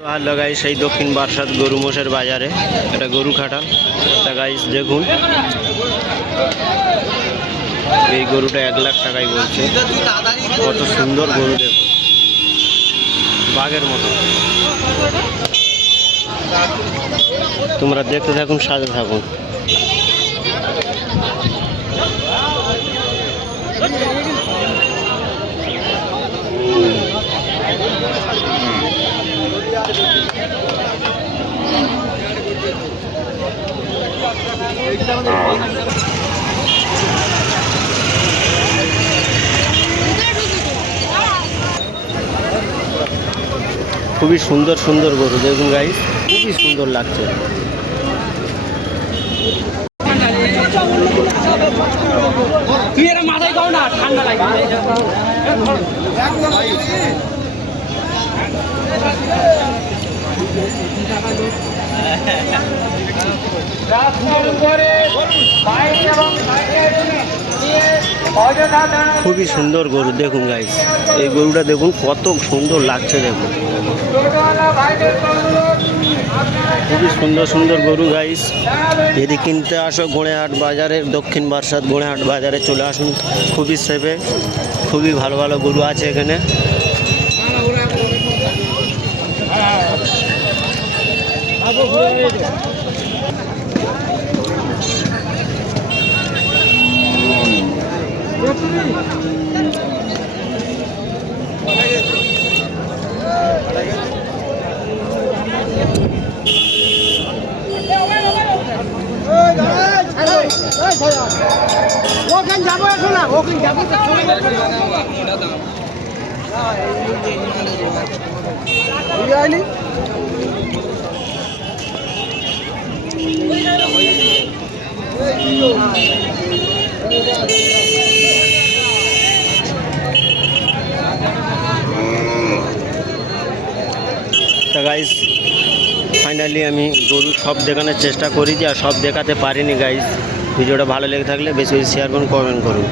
তো hello guys, এই দক্ষিণ বারাসাত গরু মোষের বাজারে এটা গরু খাটাল। তা গাইস দেখুন, এই গরুটা 1 লাখ টাকাই বলছে। কত সুন্দর গরু দেখুন, বাঘের মতো। তোমরা দেখতে থাকুন, সাথে থাকুন। খুবই সুন্দর সুন্দর গরু দেখুন গাইস, খুবই সুন্দর লাগছে। মাথায় খাও না, ঠান্ডা লাগবে। খুবই সুন্দর গরু দেখুন গাইস, এই গরুটা দেখুন কত সুন্দর লাগছে দেখুন। খুবই সুন্দর সুন্দর গরু গাইস। যদি কিনতে আসো গোড়েহাট বাজারে, দক্ষিণ বারাসাত গোড়েহাট বাজারে চলে আসুন। খুবই সেফে, খুবই ভালো ভালো গরু আছে এখানে। ওখানে যাবো এখন না, ওখানে যাবো তা গাইস, ফাইনালি আমি গরু সব দেখানোর চেষ্টা করেছি, আর সব দেখাতে পারিনি গাইস। ভিডিওটা ভালো লেগে থাকলে বেশি বেশি শেয়ার করুন, কমেন্ট করুন।